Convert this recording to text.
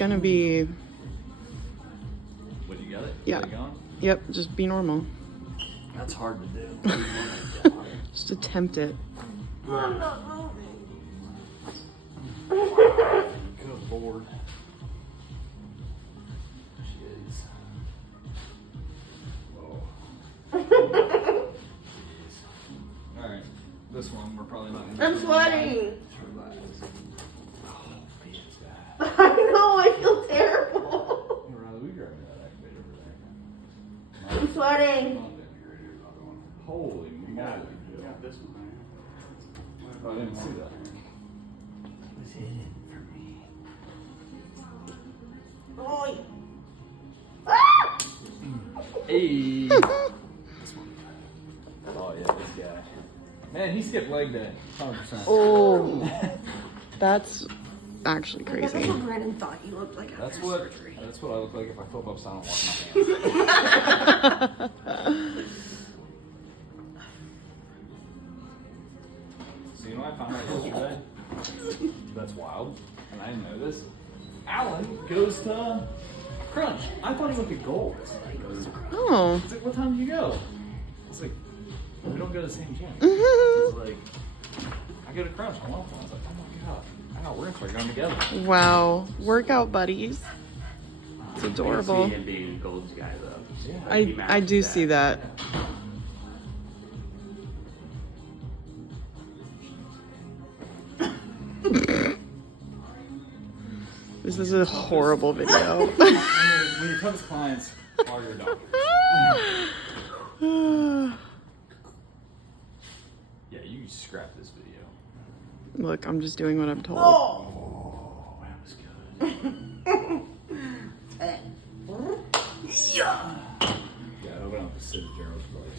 gonna be. What, you got it? Yeah. Got it going? Yep, just be normal. That's hard to do. Just attempt it. I'm not moving. Good lord. Jeez. Whoa. Alright, this one we're probably not gonna I'm sweating. Just relax. Oh, it's bad. I know, I feel terrible. Riley, we grab me that activator over there. I'm sweating. Holy moly. Got this one. Oh, I didn't see that. It was hidden for me. Oi. Ah! Hey. Oh yeah, this guy. Man, he skipped leg day. 100%. Oh, that's actually That's crazy. what Brandon thought you looked like after That's surgery. what I look like if I flip upside and wash my hands. So you know what I found out yesterday? That's wild, and I didn't know this. Alan goes to Crunch. I thought he went to Gold. Oh. He's like, what time do you go? It's like, we don't go to the same gym. Mhm. He's like, I go to Crunch on one. I was like, oh my god. I know, we're gonna start going together. Wow. Workout buddies. It's I adorable. see him being a Gold's guy though. Yeah. Like, he I matches do see that. This is a horrible video. When your toughest clients are your doctors. Yeah, you scrap this video. Look, I'm just doing what I'm told. Oh, that was good. Yeah. Yeah, open up the Sid Gerald's probably